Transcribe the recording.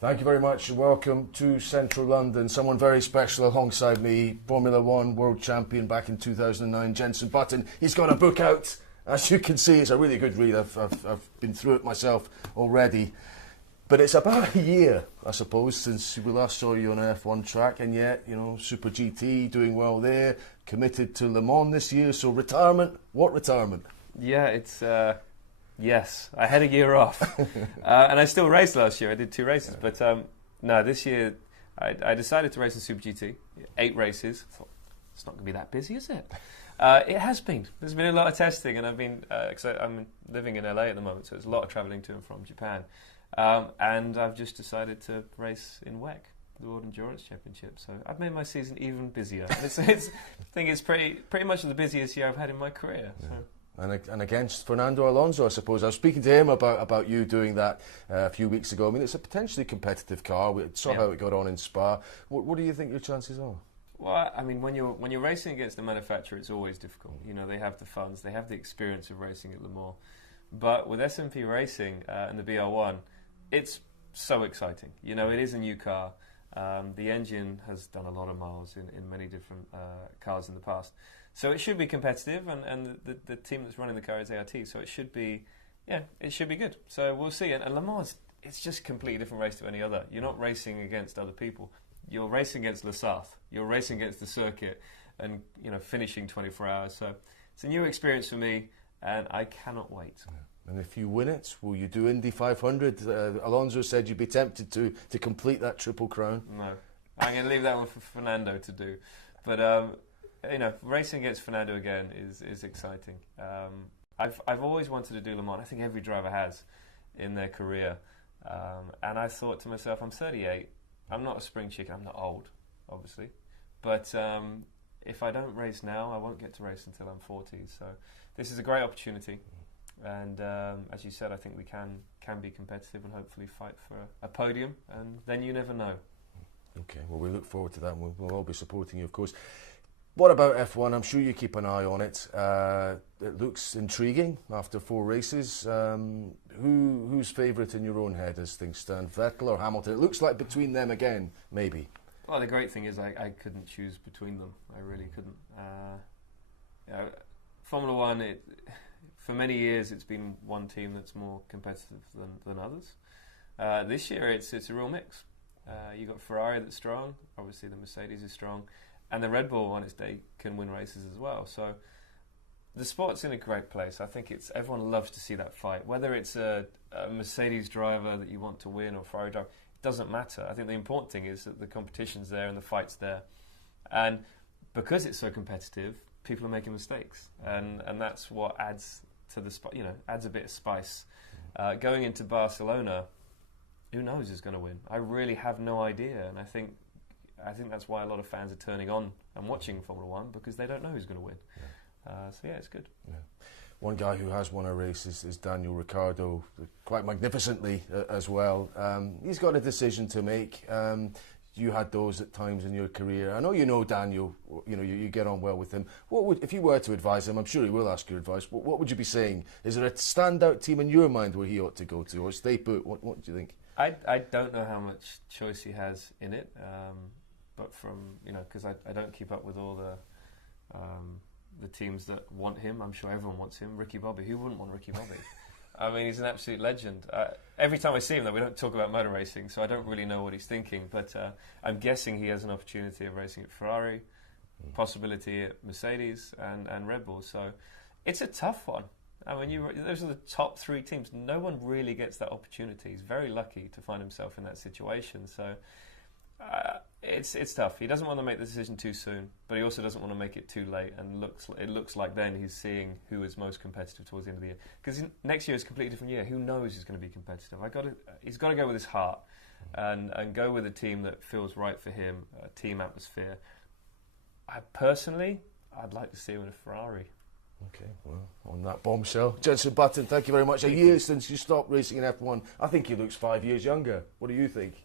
Thank you very much. Welcome to Central London. Someone very special alongside me, Formula One world champion back in 2009, Jenson Button. He's got a book out. As you can see, it's a really good read. I've been through it myself already. But it's about a year, I suppose, since we last saw you on an F1 track, and yet, you know, Super GT, doing well there, committed to Le Mans this year, so retirement, what retirement? Yeah, it's, yes, I had a year off, and I still raced last year, I did 2 races, but no, this year I decided to race in Super GT, 8 races. I thought, it's not going to be that busy, is it? It has been. There's been a lot of testing, and I've been, cause I'm living in LA at the moment, so there's a lot of travelling to and from Japan. And I've just decided to race in WEC, the World Endurance Championship. So I've made my season even busier. I think it's pretty much the busiest year I've had in my career. Yeah. So. And against Fernando Alonso, I suppose. I was speaking to him about you doing that a few weeks ago. I mean, it's a potentially competitive car. We saw how it got on in Spa. What do you think your chances are? Well, I mean, when you're racing against the manufacturer, it's always difficult. You know, they have the funds, they have the experience of racing at Le Mans. But with S&P Racing and the BR1, it's so exciting. You know, it is a new car. The engine has done a lot of miles in many different cars in the past. So it should be competitive, and the team that's running the car is ART, so it should be good. So we'll see. And Le Mans, it's just a completely different race to any other. You're not racing against other people. You're racing against Le Sarthe. You're racing against the circuit and, you know, finishing 24 hours. So it's a new experience for me, and I cannot wait. Yeah. And if you win it, will you do Indy 500? Alonso said you'd be tempted to complete that triple crown. No, I'm going to leave that one for Fernando to do. But you know, racing against Fernando again is exciting. I've always wanted to do Le Mans. I think every driver has in their career. And I thought to myself, I'm 38. I'm not a spring chicken. I'm not old, obviously. But if I don't race now, I won't get to race until I'm 40. So this is a great opportunity. And as you said, I think we can be competitive and hopefully fight for a podium, and then you never know. Okay, well, we look forward to that, and we'll all be supporting you, of course. What about F1? I'm sure you keep an eye on it. It looks intriguing after 4 races. Who's favourite in your own head as things stand, Vettel or Hamilton? It looks like between them again, maybe. Well, the great thing is I couldn't choose between them. I really couldn't. You know, Formula One, for many years, it's been one team that's more competitive than others. This year, it's a real mix. You've got Ferrari that's strong. Obviously, the Mercedes is strong. And the Red Bull, on its day, can win races as well. So the sport's in a great place. I think everyone loves to see that fight. Whether it's a Mercedes driver that you want to win or Ferrari driver, it doesn't matter. I think the important thing is that the competition's there and the fight's there. And because it's so competitive, people are making mistakes. And that's what adds to the adds a bit of spice. Going into Barcelona, who knows who's going to win? I really have no idea, and I think that's why a lot of fans are turning on and watching Formula One, because they don't know who's going to win. So yeah, it's good. Yeah. One guy who has won a race is Daniel Ricciardo, quite magnificently as well. He's got a decision to make. You had those at times in your career. I know you know Daniel. You know you get on well with him. If you were to advise him? I'm sure he will ask your advice. What would you be saying? Is there a standout team in your mind where he ought to go to, or stay put? What do you think? I don't know how much choice he has in it, but because I don't keep up with all the teams that want him. I'm sure everyone wants him. Ricky Bobby. Who wouldn't want Ricky Bobby? I mean, he's an absolute legend. Every time I see him, though, we don't talk about motor racing, so I don't really know what he's thinking. But I'm guessing he has an opportunity of racing at Ferrari, possibility at Mercedes and Red Bull. So it's a tough one. I mean, those are the top 3 teams. No one really gets that opportunity. He's very lucky to find himself in that situation. So it's tough. He doesn't want to make the decision too soon, but he also doesn't want to make it too late. And it looks like then he's seeing who is most competitive towards the end of the year. Because next year is a completely different year. Who knows who's going to be competitive? He's got to go with his heart and go with a team that feels right for him, a team atmosphere. I'd like to see him in a Ferrari. Okay, well, on that bombshell, Jenson Button, thank you very much. A year since you stopped racing in F1. I think he looks 5 years younger. What do you think?